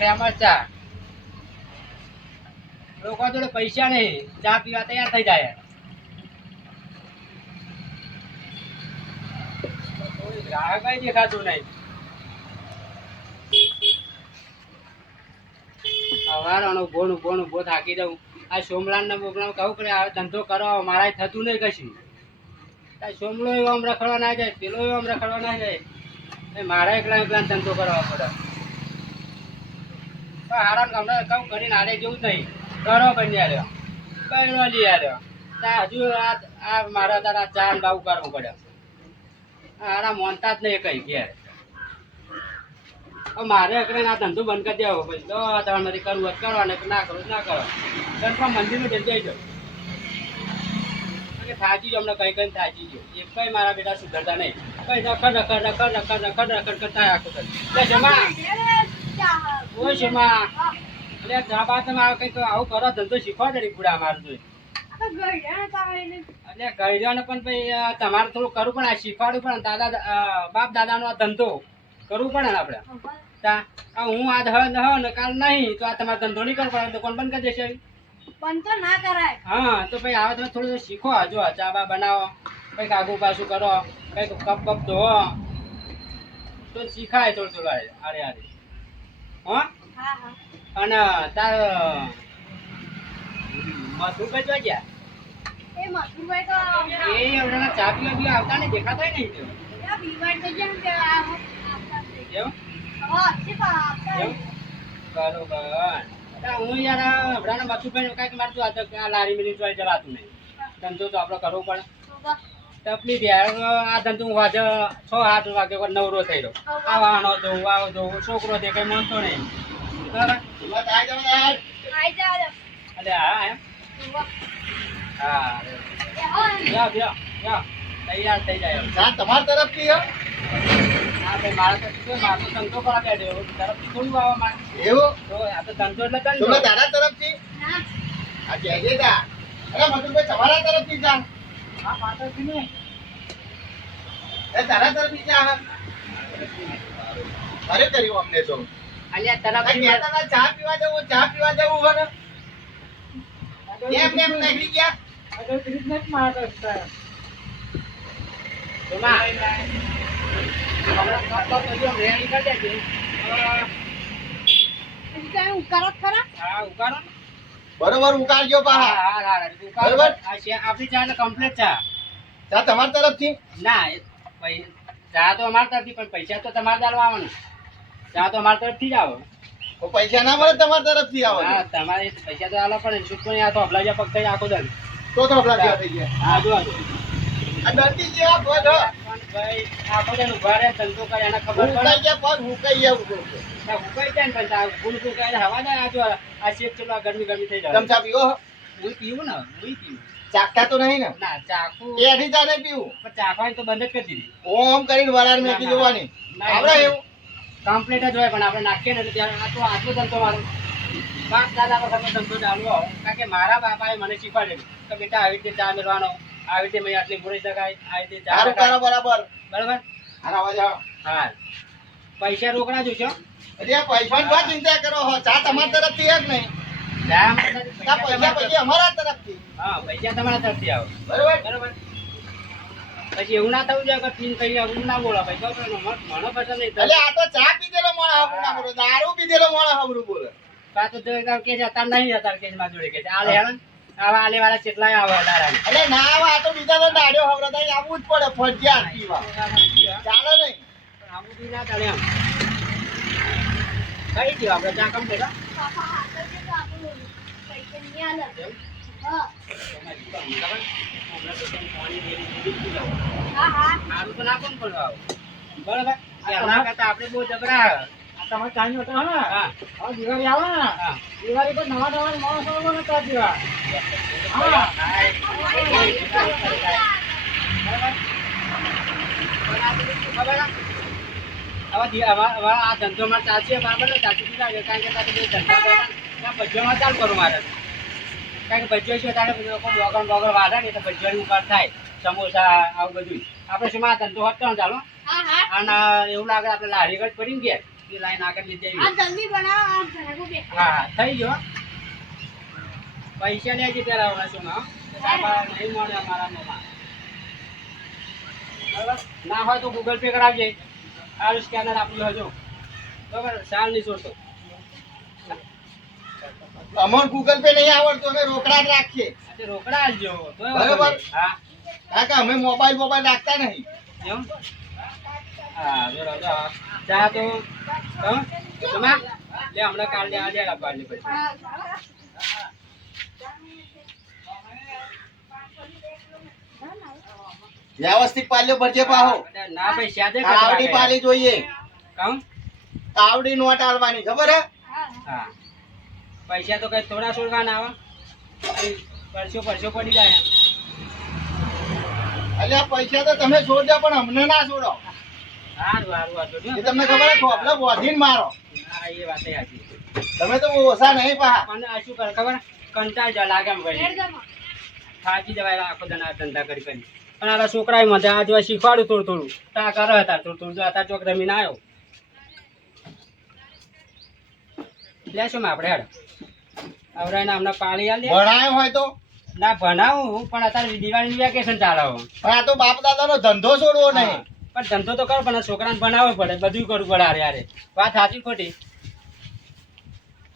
ચા લોકો જોડે પૈસા નહીં, ચા પીવા તૈયાર થઈ જાય. ગ્રાહક દેખાતું નહીં. સવારનો ઊભો ને ઊભો થાકી દઉં આ સોમલાન ને બોમલાલ કહું કે આ ધંધો કરો મારા થતું નહીં કશું. સોમલો એવો આમ રખડવા ના જાય, પેલો એવો આમ રખડવા ના જાય. મારા એકલા એકલા ધંધો કરવા પડે. પણ હારામ ગામડે કહું કરીને હારે જેવું જ નહીં. ઘરો બની રહ્યો બહેનો લઈ આવ્યો ત્યાં હજુ આ આ મારા તારા ચા ને બાવું કરવું પડે. હારા મોનતા જ નહીં કઈ ઘેર. મારે એકને આ ધંધો બંધ કરી દેવો પછી તો તમારે મારી કરવું કરો ને ના કરો ના કરો. પણ મંદિરમાં જઈ જજો કે થાકી ગયો હમણાં કઈ કઈ થાકી જો એક કઈ મારા બેટા સુધરતા નહીં. કઈ રખડ રખડ રખડ રખડ રખડ રખડ કરતા આખો જમા. ઓ શમા અરે જાબા તમે આવો કરો ધંધો શીખવાડે રે પૂડા મારું તો એટલે ગઈડાને પણ ભાઈ તમારે થોડું કરવું પણ આ શીખવાડું પણ દાદા બાપ દાદાનો આ ધંધો કરવું પડે ને આપણે. તા આ હું આ હ ન ને કાલ નહીં તો આ તમારો ધંધો નહીં કરવો પડે દુકાન કોણ બંધ કરી દેશે પણ તો ના કરાય. હા તો ભાઈ આવે તમે થોડું શીખો જો ચા બા બનાવો કંઈક આગુ પાછું કરો કંઈક કપ કપ ધોવો. તો શીખાય થોડું થોડું આરે આરે હો? અને તાર મથુભાઈ જો ગયા? એ મથુરભાઈ તો એ હમણાં ચા પીવા બી આવતા ને દેખાતા નહીં તો. બીમાર થઈ ગયા ને. એવું. બરોબર. હું યાર હમણાં મથું ભાઈ કાંઈક મારે તો આ તો આ લારી મિલી જવાતું નહીં. ધંધો તો આપણે કરવો પડે. તો બિહાર આ ધંધો વાજે છ આઠ વાગે નવરો થઈ રહ્યો આ વાહનો જોઉં આવો જવું છોકરો તે કઈ માનતો નહીં. જાઓ હા એમ. હા તૈયાર થઈ જાય. તમારા તરફથી તારા તરફથી? અરે મધુભાઈ તમારા તરફથી જા હા પાછળથી નહીં. એ તારા તરફથી જા અરે કર્યું અમને તો અલ્યા આ તરફથી કહેતા હતા ચા પીવા જવું ચા પીવા જવું હોય કેમ કેમ નીકળી ગયા હજી કાંઈ ઉકાળો જ ખરા? બરોબર ઉકાળજો પાહા બરોબર. આપણી ચા કમ્પ્લીટ ચા ચા તરફ તરફથી ના ચા તો અમારા તરફથી પણ પૈસા તો તમારે ચાલવા આવવાનું ચા તો અમારા તરફથી જ આવો. પૈસા ના મળે તમારા તરફથી આવો હા તમારે પૈસા તો આલો પણ ચૂકવણી આ તો અભલાજા પગ થઈ આખો દન તો તો અભલાજા થઈ ગયા. હા જો જો. આ દર્દી જેવા ભાઈ આખો દન ઊભા રહે ધંધો કરે એને ખબર પડે. હુકાઈ ગયા પગ હુકાઈ જાય ઊભો. ના, જાય ને પણ આ ફૂલ ફૂલ કરીને હવા જાય આ આ શેક ચલો ગરમી ગરમી થઈ જાય પીવો હું પીવું ને હું પીવું. ચાખતા તો નહીં ને? ના ચાકુ એ અઢી પીવું. પણ ચાખવાની તો બંધ જ કરી દીધી. ઓમ કરીને વરાળ મેકી જોવાની. આપણે એવું? કમ્પ્લીટ જ હોય પણ આપણે નાખીએ ને ત્યારે આ તો આટલો ધંધો મારો બાપ દાદા વખતનો ધંધો ચાલુ હોય કારણ કે મારા બાપાએ મને શીખવાડેલું કે બેટા આવી રીતે ચા મેળવાનો આવી રીતે મેં આટલી ભૂલી શકાય આવી રીતે ચા સારું કરો બરાબર. બરાબર? હારા અવાજ આવે. હા. પૈસા રોકડા જોશો એટલે પૈસા પૈસાની વાત ચિંતા કરો ચા તમારી તરફથી એક નહીં. ચા પૈસા પછી અમારા તરફથી. હા પૈસા તમારા તરફથી આવે. બરોબર? બરાબર? પછી એવું ના થવું જોઈએ કે પીન થઈ એવું ના બોલો ભાઈ તો મને મને પસંદ નહીં એટલે આ તો ચા પીધેલો મોણ હાબરું ના બોલો દારૂ પીધેલો મોણ હાબરું બોલે. કાં તો જો કે છે નહીં અત્યારે કે જોડે કે આલે હેરાન આવા આલે વાળા કેટલાય આવે દાડા એટલે ના આવે આ તો બીજા તો દાડ્યો હવરા થાય આવવું જ પડે ફરજિયાત પીવા. ચાલે નહીં. આવું બી ના ચાલે એમ. કઈ ગયો આપણે ચા કમ કર્યા પાપા હાથ તો આપણું પૈસા નહીં આલે. હા. હા, હા. સારું તો ના કોણ પણ બરાબર? કરતા આપણે બહુ જબરા તમારે ટાઈમ હતો હા હવે દિવાળી આવે ને. હા. દિવાળી પર નવા નવા માણસો ને ત્યાં પીવા હા. હવે દી- હવે- હવે આ ધંધો મારે ચાલશે બરાબર? ચાલશે. કારણ કે ધંધા કરવાના. ત્યાં ચાલ કરું મારે. કારણ કે ભજીયો છે તારે લોકો બોગણ બોગણ વાળે ને તો ભજીયાની ઉપર થાય સમોસા આવું બધું આપણે શું માં ધંધો હતો ચાલો. અને એવું લાગે આપણે લારી ગઢ પડી ગયા એ લાઈન આગળ લીધી જલ્દી બનાવો હા થઈ ગયો. પૈસા લેજે પેલા ઓલા શું નહીં મળે અમારા મોમાં? ના હોય તો ગૂગલ પે કરાવજે. આ સ્કેનર આપ્યું હજુ. બરાબર? સાલ નહીં છોડતો અમને ગૂગલ પે નહીં આવડતું અમે રોકડા જ રાખીએ. રોકડા આલજો તોય વાંધો હા. કારણ કે અમે મોબાઈલ મોબાઈલ રાખતા નહીં. એમ હા બરાબર ચા તો? જમા? લે હમણાં કાલ લે આજે આપવાની પછી. વ્યવસ્થિત પાલ્યો ભરજે પાહો. ના ભાઈ સાદે તાવડી પાલી જોઈએ. કામ? કાવડી નોટ આલવાની ખબર હે? હા. પૈસા તો કઈ થોડા છોડવાના આવે કઈ પરસો પરસો પડી જાય અલ્યા પૈસા તો તમે છોડજો પણ અમને ના છોડો. સારું સારું. તમને ખબર હે ખોપલો બોધીને મારો. હા એ વાત સાચી તમે તો ઓછા નહીં પાહા. પણ આ શું કરે ખબર? કંટાળ જ લાગે એમ ભાઈ થાકી જવાય આખો દના ધંધા કરી કરી પણ આ છોકરાએ મજા આ જો શીખવાડું થોડું થોડું. તા કરે હતા થોડું થોડું જો હતા ચોક રમીને આવ્યો. લેશું આપણે હેડ. આવડાને હમણાં પાળી આલી ભણાયો હોય તો? ના ભણાવું પણ અત્યારે દિવાળીનું વેકેશન ચાલે પણ આ તો બાપ દાદાનો ધંધો છોડવો નહીં. પણ ધંધો તો કરો પણ છોકરાને ભણાવવો પડે બધું કરવું પડે હારે હારે. વાત સાચી ખોટી?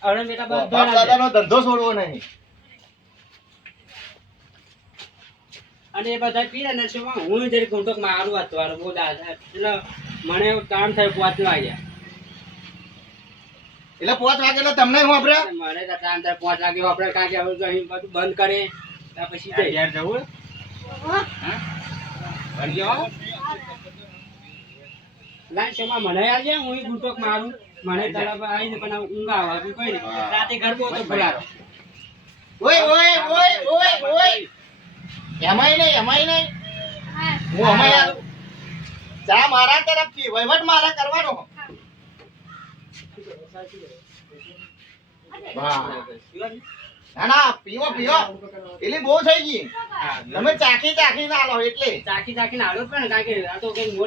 હવે બેટા બાપ દાદાનો ધંધો છોડવો નહીં. અને એ બધા ને શું હું જરી ગુંટોક મારું હતું બહુ દાદા એટલે મને કામ થયું પાંચ વાગ્યા એટલે પાંચ વાગે એટલે તમને વાપરે? અને મને તો થાય પાંચ વાગે વાપરે કારણ કે હવે અહીં બધું બંધ કરે. ત્યાં પછી જઈએ. યાર જવું હો. મને આવજે હું ગુંટોક મારું. મને તરફ આવીને પણ ઊંઘ આવે કોઈ રાતે ઘર બહુ તો ભરારો ઓય ઓય ઓય ઓય ઓય. એમાંય નહીં એમાંય નહીં. હું અમાય ચા મારા તરફથી વહીવટ મારા કરવાનો. ના ના પીવો પીવો. એટલે બહુ થઈ ગઈ. તમે ચાખી ચાખી ના લો એટલે. ચાખી ચાખીને હાલો પણ કારણ કે આ તો થયો.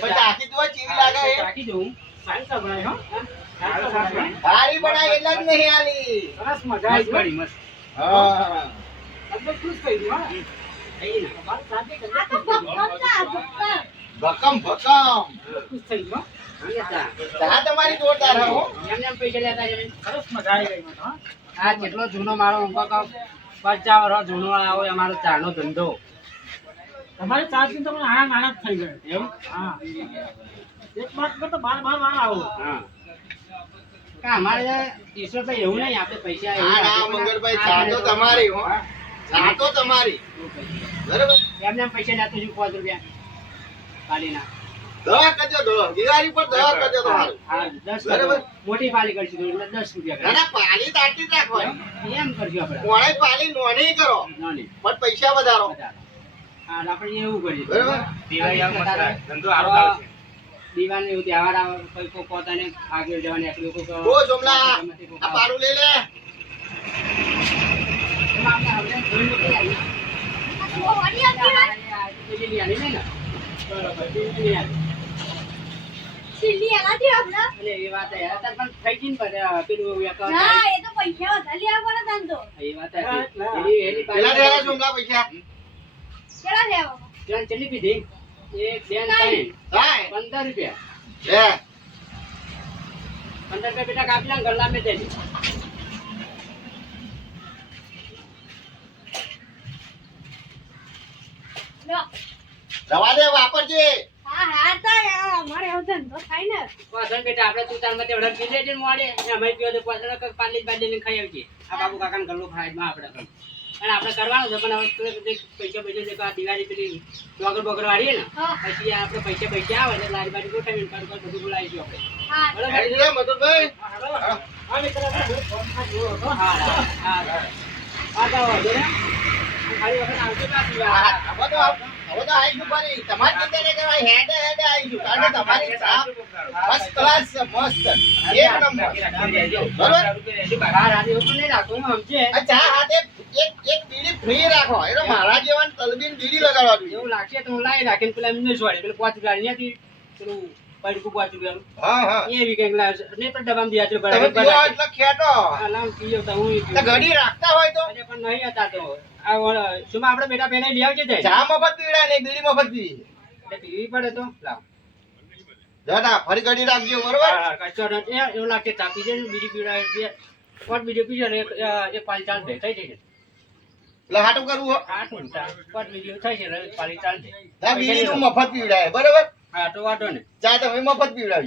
પણ ચાખી તો ચીવી લાગે. ચાખી દઉં. સારી સંભળાય હો. સારું સારું. સારી બનાય એટલે જ નહીં આલી. બસ મજા આવી પડી, મસ્ત. હા. ખુશ થઈ ગયો હા. ને. ના ભકમ ભકમ ખુશ થઈ ગયું હો. તમારી જોરદાર હો. એમને એમ પૈસા લેતા જઈને. સરસ મજા આવી ગઈ મને આ કેટલો જૂનો મારો પચાસ વર્ષ જૂનો આવો અમારો ચાનો ધંધો. તમારે ચા પીને તો મને આણા નાણા જ થઈ ગયો. એમ? હા. એક માસ પર તો બાર બાર વાર આવો. હા. કા અમારે ઈશ્વરભાઈ એવું નહીં આપણે પૈસા એવું. મંગળભાઈ ચા તો તમારી હો. ચા તો તમારી. બરાબર? એમને એમ પૈસા લેતો છું પાંચ રૂપિયા. પાલીના દવા કરજો દવા દિવાળી પર દવા કરજો તમારું હા બરાબર. મોટી પાલી કરશું એટલે દસ રૂપિયા ના પાલી તો જ રાખવાની. એમ કરશું આપણે. કોણે પાલી નોની કરો. પણ પૈસા વધારો. આપણે એવું કરીએ. બરાબર. દિવાળી આવે તારે હવે દિવાળીને એવું તહેવાર આવે કોઈ કોઈ પોતાને આગળ જવાની આટલું કોઈ ઓ જોમલા આ પાડું લઈ લે. તો? બરોબર, પેલી લઈ આલી. સિલ્લી એટલે એ વાત હે. અત્યારે પણ થઈ ગઈ ને પેલું એક ના એ તો પૈસા વધારે લેવા પડે ધંધો એ વાત હતી. એની- એની પેલા દેવા જોમલા પૈસા. કેટલા લેવા. ત્રણ ચલી પીધી? એક બે ને ત્રણ. પંદર રૂપિયા. લે પંદર રૂપિયા બેટા કાપી લે ને ગલ્લા મેં. લો. દવા દે વાપરજે. યાર, અમારે તો થાય ને પાછળ બેટા આપણે તું તાર મતે પી લેજે ને મોડે ને અમે પીઓ તો પાછળ કક પાલી બાલી ને ખાઈ આવજે આ બાબુ કાકાને ગલ્લો ફ્રાઈડમાં આપણે પણ અને આપણે કરવાનું છે પણ હવે તું પૈસા પૈસા જે આ દિવાળી પેલી ડોગર બોગર વાળીએ ને પછી આપણે પૈસા પૈસા આવે એટલે લારી બારી ગોઠવીને પાછું પાછું બધું બોલાવીશું આપણે હા બરાબર મધુભાઈ હા મિત્ર આપણે માં. હા હા હા વાંધો નહીં. ખાલી વખત આવજો પાછું. હા, તો હવે તો આવીશું ફરી તમારી ચિંતા નહીં કરવાની હેડે હેડે આવીશું કારણ કે તમારી ચા ફર્સ્ટ ક્લાસ છે, મસ્ત એક નંબર બરોબર આ ચા હાથે એક એક બીડી ફ્રી રાખો એટલે મારા જેવા તલબીન બીડી લગાડવા એવું લાગશે તો હું લાવી રાખીને પેલા એમને જ પેલા પાંચ ગાડી ત્યાંથી પેલું પડીકું પાંચ રૂપિયાનું. હા હા એવી કંઈક લાવે ને તો ડબ્બામાં દિયાત્રી તમે ભરાવી પીવો ભરાવી. એટલે ખેંચો આ લાવ પીયો તો હું તો ઘડી રાખતા હોય તો અરે પણ નહીં હતા તો આ ઓલા- આપણે બેટા બેને લઈ આવજે તે. ચા મફત પીવડાય ને બીડી મફત પીવી એટલે પીવી પડે તો લાવ. જતા ફરી ઘડી રાખજો બરોબર. એ એવું લાગે ચા પીજે ને બીજી પીવડાવે બે- પાંચ બીજી પીજે ને એક અ, એક પાણી ચાલ દે થઈ જશે એટલે હાટું કરવું હો. આઠ ઊંચા પાંચ બીજી થઈ છે પાણી ચાલ દે બીડી મફત પીવડાય બરોબર હા તો વાંધો નહીં. તો તમે મફત પીવડાવી.